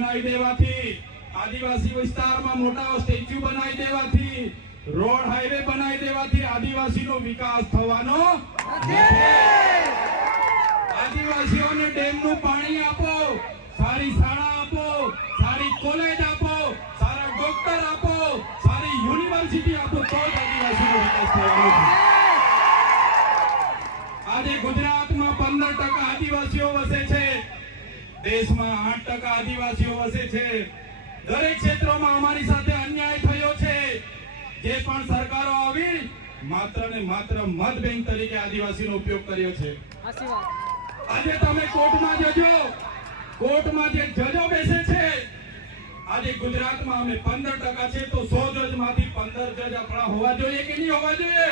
બનાવી દેવાથી, આદિવાસી વિસ્તારમાં મોટા સ્ટેચ્યુ બનાવી દેવાથી, રોડ હાઈવે બનાવી દેવાથી આદિવાસીનો વિકાસ થવાનો. આદિવાસીઓને ડેમનું પાણી આપો, સારી શાળા આપો, સારી કોલેજ આપો, સારા ડોક્ટર આપો, સારી યુનિવર્સિટી આપો, તો જ આદિવાસીનો વિકાસ થવાનો આજે ગુજરાતમાં પંદર ટકા આદિવાસીઓ વસે છે દેશમાં આઠ ટકા આદિવાસીઓ વસે છે. દરેક ક્ષેત્રોમાં અમારી સાથે અન્યાય થયો છે. જે પણ સરકારો આવી માત્ર ને માત્ર મત બેંક તરીકે આદિવાસીનો ઉપયોગ કર્યો છે. આજે તમે કોર્ટમાં જજો. કોર્ટમાં જે જજો બેસે છે આજે ગુજરાતમાં અમે પંદર ટકા છે તો સો જજમાંથી પંદર જજ આપણા હોવા જોઈએ કે નહીં હોવા જોઈએ?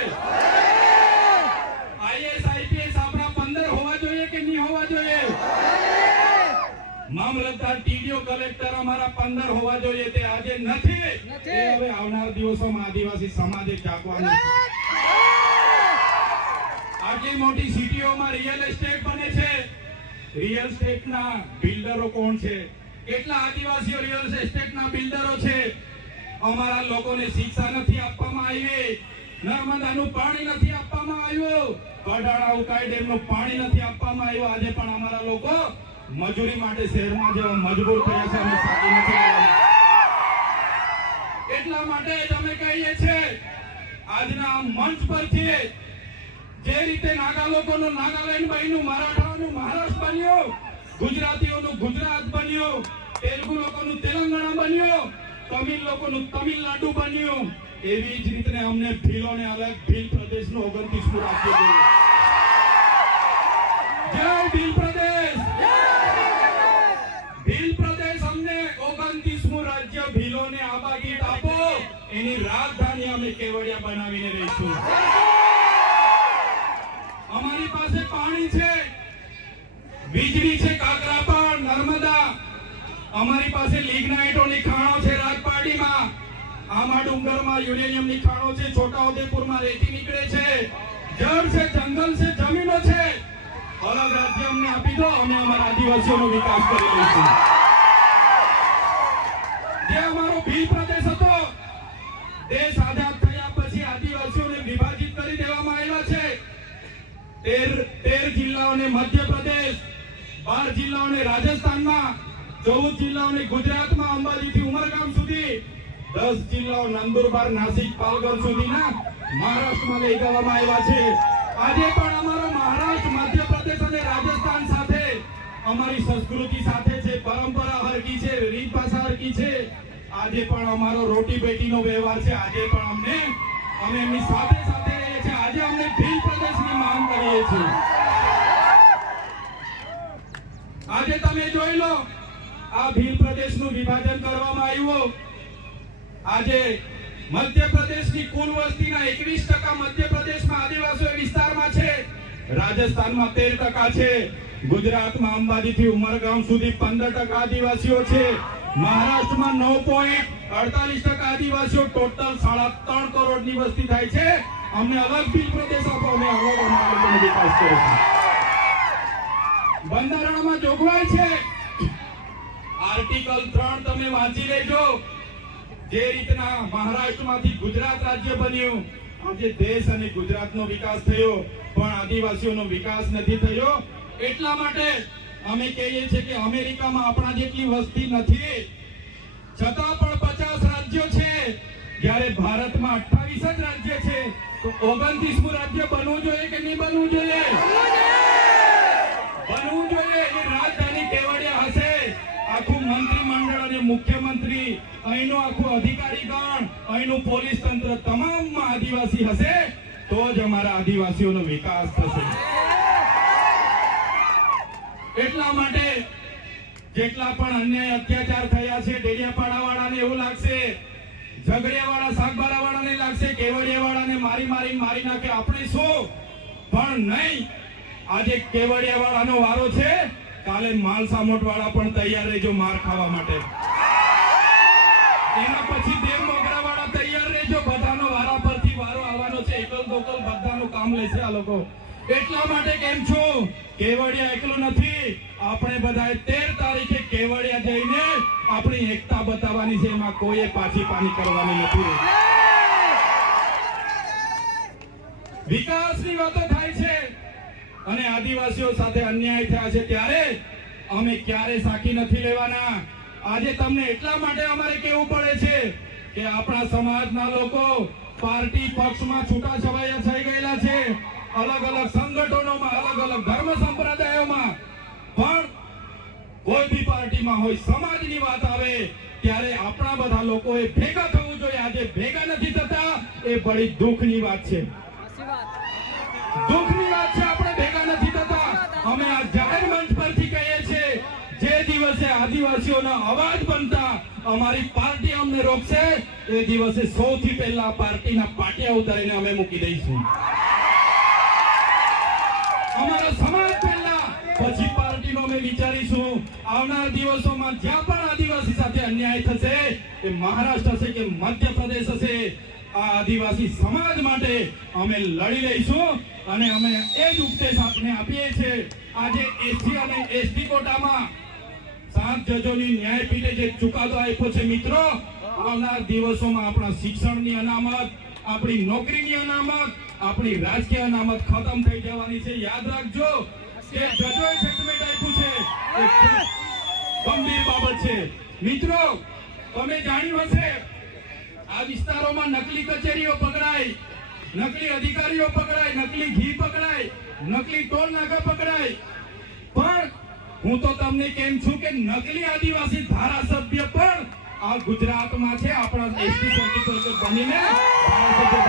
અમારા પંદર હોવા જોઈએ તે આજે નથી. નથી. એ હવે આવનાર દિવસોમાં આદિવાસી સમાજે જાગવાનું આટલી મોટી સિટીઓમાં રિયલ એસ્ટેટ બને છે. રિયલ એસ્ટેટના બિલ્ડરો કોણ છે? કેટલા આદિવાસીઓ રિયલ એસ્ટેટના બિલ્ડરો છે? અમારા લોકોને શિક્ષા નથી આપવામાં આવી. નર્મદાનું પાણી નથી આપવામાં આવ્યું. કડાળા ઉકાઈ ડેમનું પાણી નથી આપવામાં આવ્યું. આજે પણ અમારા લોકો મજૂરી માટે શહેરમાં જેવા મજબૂર થયા છે, અમે સાચી નથી એટલા માટે અમે કહીએ છીએ આજના મંચ પરથી જે રીતે નાગા લોકોનું નાગાલેન્ડ બન્યું, મરાઠાઓનું મહારાષ્ટ્ર બન્યું, ગુજરાતીઓનું ગુજરાત બન્યું, તેલુગુ લોકોનું તેલંગાણા બન્યું, તમિલ લોકોનું તમિલનાડુ બન્યું, એવી જ રીતે અમને ભીલોને અલગ ભીલ પ્રદેશનું ઓગણત્રીસ રાજ્ય જોઈએ એની રાજધાની અમે કેવડિયા બનાવીને રહીશું. અમારી પાસે પાણી છે, વીજળી છે કાકરાપાડ નર્મદા. અમારી પાસે લિગ્નાઇટોની ખાણો છે રાજપાડીમાં. આમાં ડુંગરમાં યુરેનિયમની ખાણો છે, છોટાઉદેપુરમાં રેતી નીકળે છે. જળ છે, જંગલ છે, જમીનો છે. અલગ રાજ્ય અમને આપી દો, અમે અમારા આદિવાસીઓનો વિકાસ કરી લઈશું જે અમારો ભીલ દેશ આઝાદ થયા પછી આદિવાસીઓને વિભાજિત કરી દેવામાં આવ્યા છે. જિલ્લાઓને મધ્યપ્રદેશ, બાર જિલ્લાઓને રાજસ્થાનમાં, ચૌદ જિલ્લાઓને ગુજરાતમાં અંબાજીથી ઉમરગામ સુધી, દસ જિલ્લાઓ નંદુરબાર, નાસિક, પાલઘર સુધીના મહારાષ્ટ્રમાં લઈ જવામાં આવ્યા છે. આજે પણ અમારો મહારાષ્ટ્ર, મધ્યપ્રદેશ અને રાજસ્થાન સાથે અમારી સંસ્કૃતિ સાથે છે, પરંપરા હરકી છે, રીત ભાષા હરકી છે. આજે પણ અમારો રોટી બેટીનો વ્યવહાર છે. આજે પણ અમને, અમે એમની સાથે સાથે રહીએ છીએ. આજે અમને ભીલ પ્રદેશની માંગ કરીએ છીએ. આજે તમે જોઈ લો, આ ભીલ પ્રદેશનું વિભાજન કરવામાં આવ્યું. આજે મધ્યપ્રદેશની કુલ વસ્તીના એકવીસ ટકા મધ્યપ્રદેશમાં આદિવાસી વિસ્તારમાં છે. રાજસ્થાનમાં તેર ટકા છે. ગુજરાતમાં અંબાજીથી ઉમરગામ સુધી પંદર ટકા આદિવાસીઓ છે. મહારાષ્ટ્રમાં નવ પોઈન્ટ અડતાલીસ ટકા આદિવાસીઓ ટોટલ સાડા ત્રણ કરોડની વસ્તી થાય છે. અમને અલગ ભીલ પ્રદેશ આપો, અમે લોકોનો વિકાસ કરીશું. બંધારણમાં જોગવાઈ છે. આર્ટિકલ ત્રણ તમે વાંચી લેજો. જે રીતના મહારાષ્ટ્રમાંથી ગુજરાત રાજ્ય બન્યું, આજે દેશ અને ગુજરાતનો વિકાસ થયો, પણ આદિવાસીઓનો વિકાસ નથી થયો. એટલા માટે અમે કહીએ છીએ કે અમેરિકામાં આપણા જેટલી વસ્તી નથી, છતાં પણ પચાસ રાજ્યો છે. જ્યારે ભારતમાં અઠાવીસ જ રાજ્ય છે, તો ઓગણત્રીસમું રાજ્ય બનવું જોઈએ કે નહીં બનવું જોઈએ? બનવું જોઈએ એની રાજધાની કેવડિયા હશે. આખું મંત્રીમંડળ અને મુખ્યમંત્રી, અહીંનો આખું અધિકારી ગણ અહીંનું પોલીસ તંત્ર તમામમાં આદિવાસી હશે, તો જ અમારા આદિવાસીઓનો વિકાસ થશે. એટલા માટે જેટલા પણ અન્યાય અત્યાચાર થયા છે ડેડિયાપાડા વાળાને એવું લાગશે ઝઘડિયા વાળા સાગબારા વાળાને લાગશે કેવડિયા વાળાને મારી મારી મારી નાખે. આપણે શું? પણ નહીં. આજે કેવડિયા વાળાનો વારો છે. કાલે માલ સામોટ વાળા પણ તૈયાર રહેજો માર ખાવા માટે. એના પછી દેવ મોગરા વાળા તૈયાર રહેજો. બધાનો વારા પરથી વારો આવવાનો છે. એકલ દોકલ બધાનું કામ લેશે આ લોકો. એટલા માટે કેમ છો? કેવડિયા એકલું નથી. આપણે બધાએ તેર તારીખે કેવડિયા જઈને આપણી એકતા બતાવવાની છે. એમાં કોઈએ પાછી પાની કરવાની નથી. વિકાસની વાતો થાય છે. અને આદિવાસીઓ સાથે અન્યાય થયા છે ત્યારે અમે ક્યારે સાકી નથી લેવાના? આજે તમને એટલા માટે અમારે કેવું પડે છે કે આપણા સમાજના લોકો પાર્ટી પક્ષમાં છૂટા છવાયા છે. બી હોય, સમાજની વાત આવે, ત્યારે આપણા બધા લોકોએ ભેગા થવું જોઈએ. આજે ભેગા નથી થતા, એ બડી દુઃખની વાત છે. દુઃખની વાત છે, આપણે ભેગા નથી થતા. અમે આ જાહેર મંચ પરથી કહીએ છીએ, જે દિવસે આદિવાસીઓના અવાજ બનતા અમારી પાર્ટી અમને રોકશે, એ દિવસે સૌથી પહેલા પાર્ટીના પાટિયા ઉતારીને અમે મૂકી દઈશું અમારો સમાજ પહેલા પછી પાર્ટીનો વિચારીશું, આવનાર દિવસોમાં જ્યાં પણ આદિવાસી સાથે અન્યાય થશે, એ મહારાષ્ટ્ર હશે કે મધ્યપ્રદેશ હશે, આ આદિવાસી સમાજ માટે અમે લડી લઈશું અને અમે એ જ ઉપદેશ આપને આપીએ છીએ. આજે એસસી અને એસટી કોટામાં સાત જજોની ન્યાયપીઠે જે ચુકાદો આપ્યો છે મિત્રો, આવનાર દિવસોમાં આપણા શિક્ષણની અનામત, આપણી નોકરીની અનામત, આપણી રાજકીય અનામત ખતમ થઈ જવાની છે. યાદ રાખજો ઘી પકડાય, નકલી ટોલ નાકા પકડાય. પણ હું તો તમને કેમ છું કે નકલી આદિવાસી ધારાસભ્ય પણ આ ગુજરાતમાં છે, આપણા એસટી બનીને. ધારાસભ્ય